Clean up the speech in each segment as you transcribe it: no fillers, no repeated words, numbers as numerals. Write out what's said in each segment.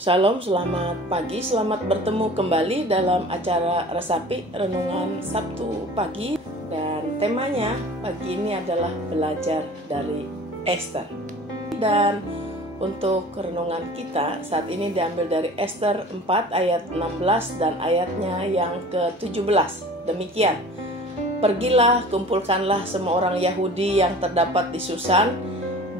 Shalom, selamat pagi, selamat bertemu kembali dalam acara Resapi Renungan Sabtu pagi. Dan temanya pagi ini adalah belajar dari Ester. Dan untuk renungan kita saat ini diambil dari Ester 4 ayat 16 dan ayatnya yang ke-17. Demikian, pergilah, kumpulkanlah semua orang Yahudi yang terdapat di Susan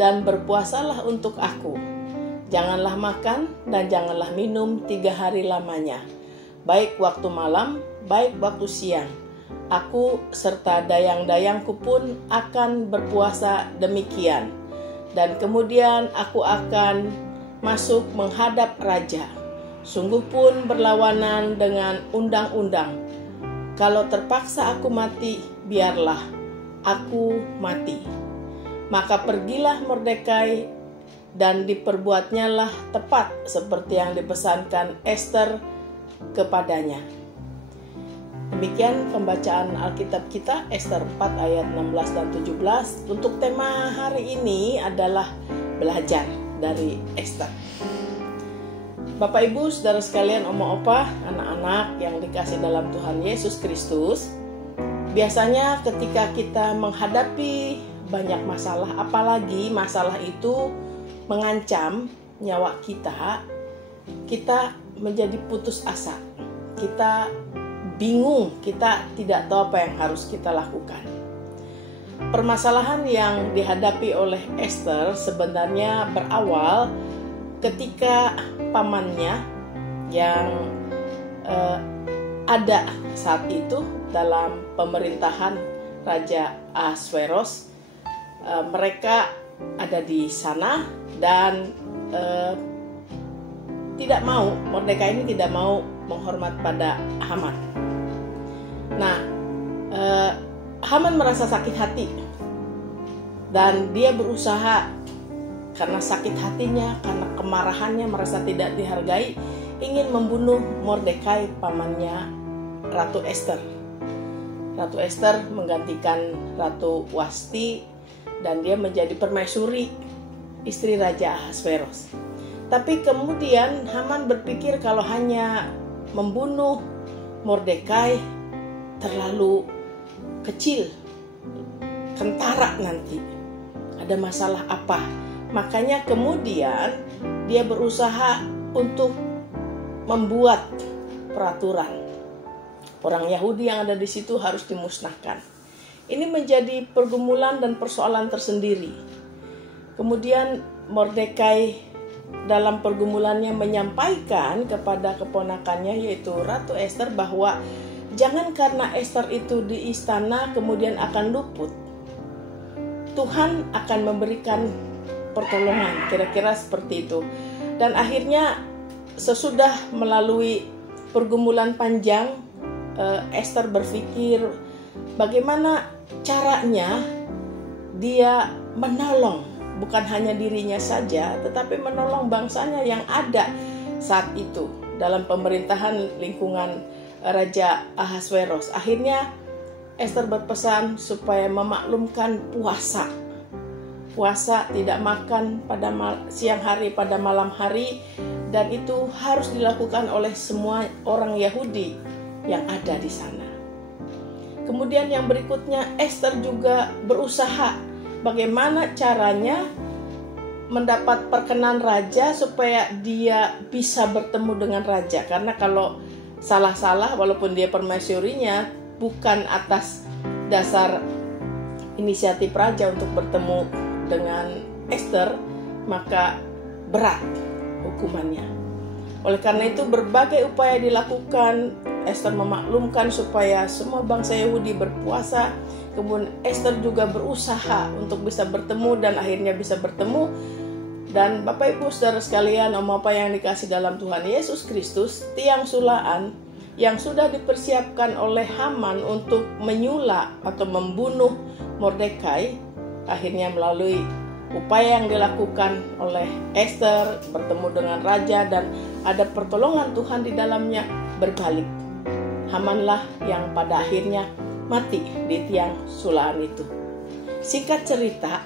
dan berpuasalah untuk aku. Janganlah makan dan janganlah minum 3 hari lamanya, baik waktu malam, baik waktu siang. Aku serta dayang-dayangku pun akan berpuasa demikian. Dan kemudian aku akan masuk menghadap raja. Sungguh pun berlawanan dengan undang-undang. Kalau terpaksa aku mati, biarlah aku mati. Maka pergilah Mordekai, dan diperbuatnyalah tepat seperti yang dipesankan Ester kepadanya. Demikian pembacaan Alkitab kita, Ester 4 ayat 16 dan 17. Untuk tema hari ini adalah belajar dari Ester. Bapak Ibu, saudara sekalian, oma opa, anak-anak yang dikasih dalam Tuhan Yesus Kristus, biasanya ketika kita menghadapi banyak masalah, apalagi masalah itu mengancam nyawa kita menjadi putus asa. Kita bingung, kita tidak tahu apa yang harus kita lakukan. Permasalahan yang dihadapi oleh Ester sebenarnya berawal ketika pamannya yang ada saat itu dalam pemerintahan Raja Ahasveros. Mereka ada di sana dan Mordekai ini tidak mau menghormat pada Haman. Nah, Haman merasa sakit hati dan dia berusaha karena sakit hatinya, karena kemarahannya, merasa tidak dihargai, ingin membunuh Mordekai, pamannya Ratu Ester. Ratu Ester menggantikan Ratu Wasti dan dia menjadi permaisuri, istri Raja Ahasveros. Tapi kemudian Haman berpikir kalau hanya membunuh Mordekai terlalu kecil, kentara nanti. Ada masalah apa? Makanya kemudian dia berusaha untuk membuat peraturan. Orang Yahudi yang ada di situ harus dimusnahkan. Ini menjadi pergumulan dan persoalan tersendiri. Kemudian Mordekai dalam pergumulannya menyampaikan kepada keponakannya yaitu Ratu Ester bahwa jangan karena Ester itu di istana kemudian akan luput. Tuhan akan memberikan pertolongan, kira-kira seperti itu. Dan akhirnya sesudah melalui pergumulan panjang, Ester berpikir bagaimana caranya dia menolong bukan hanya dirinya saja, tetapi menolong bangsanya yang ada saat itu dalam pemerintahan lingkungan Raja Ahasveros. Akhirnya Ester berpesan supaya memaklumkan puasa. Puasa tidak makan pada siang hari, pada malam hari, dan itu harus dilakukan oleh semua orang Yahudi yang ada di sana. Kemudian yang berikutnya, Ester juga berusaha bagaimana caranya mendapat perkenan raja supaya dia bisa bertemu dengan raja. Karena kalau salah-salah, walaupun dia permaisurinya, bukan atas dasar inisiatif raja untuk bertemu dengan Ester, maka berat hukumannya. Oleh karena itu berbagai upaya dilakukan. Ester memaklumkan supaya semua bangsa Yahudi berpuasa. Kemudian Ester juga berusaha untuk bisa bertemu dan akhirnya bisa bertemu. Dan Bapak Ibu saudara sekalian, om apa yang dikasih dalam Tuhan Yesus Kristus, tiang sulaan yang sudah dipersiapkan oleh Haman untuk menyula atau membunuh Mordekai, akhirnya melalui upaya yang dilakukan oleh Ester bertemu dengan raja dan ada pertolongan Tuhan di dalamnya, berbalik. Hamanlah yang pada akhirnya mati di tiang sulaan itu. Singkat cerita,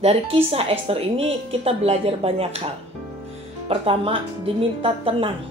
dari kisah Ester ini kita belajar banyak hal. Pertama, diminta tenang,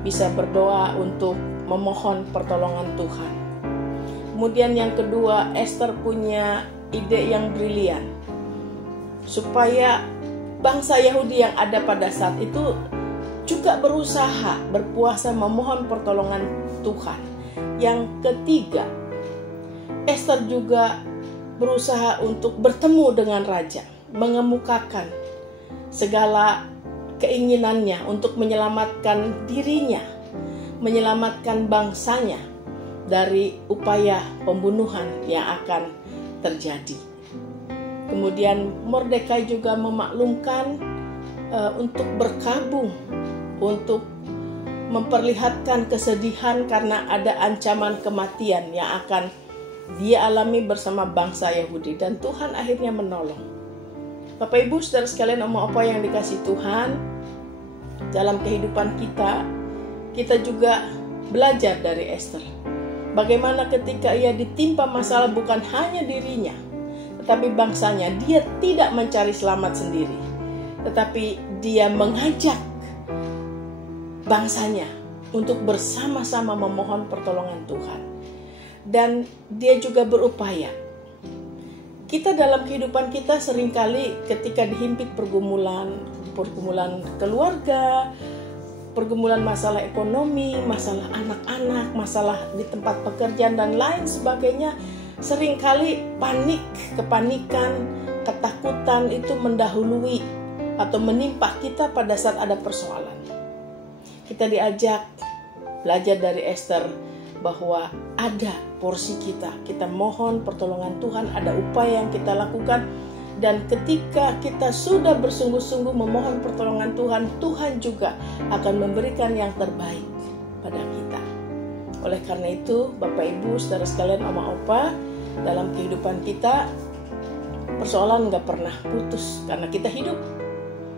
bisa berdoa untuk memohon pertolongan Tuhan. Kemudian yang kedua, Esther punya ide yang brilian, supaya bangsa Yahudi yang ada pada saat itu juga berusaha berpuasa memohon pertolongan Tuhan. Yang ketiga, Esther juga berusaha untuk bertemu dengan raja, mengemukakan segala keinginannya untuk menyelamatkan dirinya, menyelamatkan bangsanya dari upaya pembunuhan yang akan terjadi. Kemudian Mordekai juga memaklumkan untuk berkabung, untuk memperlihatkan kesedihan karena ada ancaman kematian yang akan dia alami bersama bangsa Yahudi, dan Tuhan akhirnya menolong. Bapak Ibu saudara sekalian, apa yang dikasih Tuhan dalam kehidupan kita juga belajar dari Esther. Bagaimana ketika ia ditimpa masalah bukan hanya dirinya, tetapi bangsanya, dia tidak mencari selamat sendiri, tetapi dia mengajak bangsanya untuk bersama-sama memohon pertolongan Tuhan. Dan dia juga berupaya. Kita dalam kehidupan kita seringkali ketika dihimpit pergumulan keluarga, pergumulan masalah ekonomi, masalah anak-anak, masalah di tempat pekerjaan dan lain sebagainya, seringkali kepanikan, ketakutan itu mendahului atau menimpa kita pada saat ada persoalan. Kita diajak belajar dari Esther bahwa ada porsi kita mohon pertolongan Tuhan, ada upaya yang kita lakukan, dan ketika kita sudah bersungguh-sungguh memohon pertolongan Tuhan, Tuhan juga akan memberikan yang terbaik pada kita. Oleh karena itu, Bapak Ibu, saudara sekalian, Oma Opa, dalam kehidupan kita persoalan gak pernah putus karena kita hidup.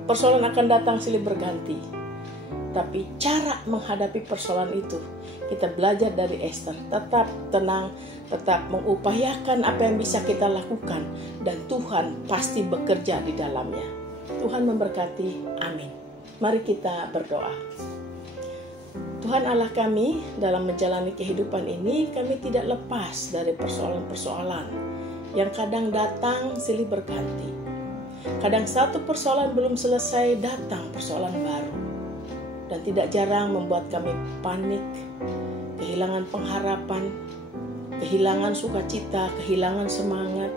Persoalan akan datang silih berganti. Tapi cara menghadapi persoalan itu, kita belajar dari Esther. Tetap tenang, tetap mengupayakan apa yang bisa kita lakukan, dan Tuhan pasti bekerja di dalamnya. Tuhan memberkati, amin. Mari kita berdoa. Tuhan Allah kami, dalam menjalani kehidupan ini, kami tidak lepas dari persoalan-persoalan yang kadang datang silih berganti. Kadang satu persoalan belum selesai, datang persoalan baru. Dan tidak jarang membuat kami panik, kehilangan pengharapan, kehilangan sukacita, kehilangan semangat,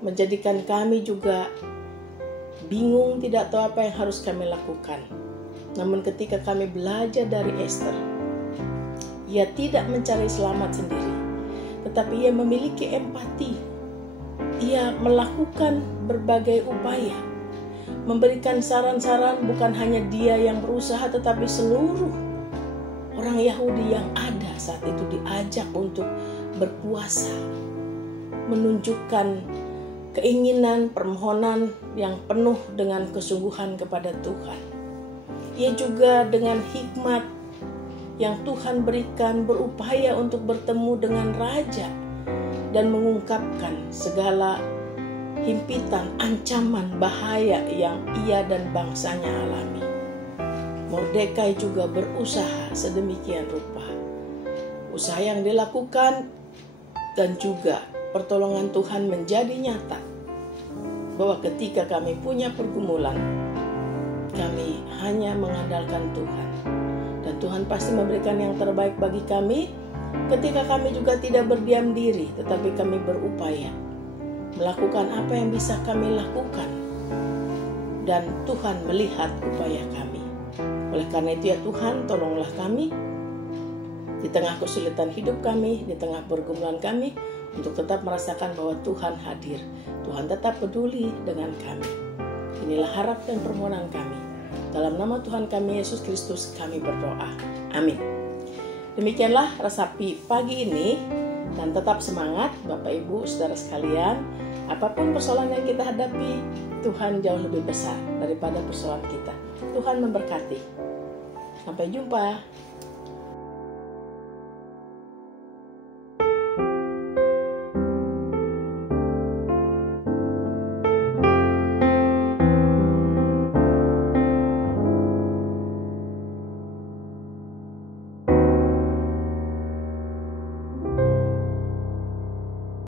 menjadikan kami juga bingung, tidak tahu apa yang harus kami lakukan. Namun ketika kami belajar dari Esther, ia tidak mencari selamat sendiri, tetapi ia memiliki empati. Ia melakukan berbagai upaya, memberikan saran-saran. Bukan hanya dia yang berusaha, tetapi seluruh orang Yahudi yang ada saat itu diajak untuk berpuasa, menunjukkan keinginan, permohonan yang penuh dengan kesungguhan kepada Tuhan. Ia juga dengan hikmat yang Tuhan berikan berupaya untuk bertemu dengan raja dan mengungkapkan segala himpitan, ancaman, bahaya yang ia dan bangsanya alami. Mordekai juga berusaha sedemikian rupa. Usaha yang dilakukan dan juga pertolongan Tuhan menjadi nyata. Bahwa ketika kami punya pergumulan, kami hanya mengandalkan Tuhan. Dan Tuhan pasti memberikan yang terbaik bagi kami ketika kami juga tidak berdiam diri, tetapi kami berupaya melakukan apa yang bisa kami lakukan, dan Tuhan melihat upaya kami. Oleh karena itu ya Tuhan, tolonglah kami di tengah kesulitan hidup kami, di tengah pergumulan kami, untuk tetap merasakan bahwa Tuhan hadir. Tuhan tetap peduli dengan kami. Inilah harap dan permohonan kami. Dalam nama Tuhan kami Yesus Kristus kami berdoa. Amin. Demikianlah resapi pagi ini, dan tetap semangat Bapak Ibu saudara sekalian. Apapun persoalan yang kita hadapi, Tuhan jauh lebih besar daripada persoalan kita. Tuhan memberkati. Sampai jumpa.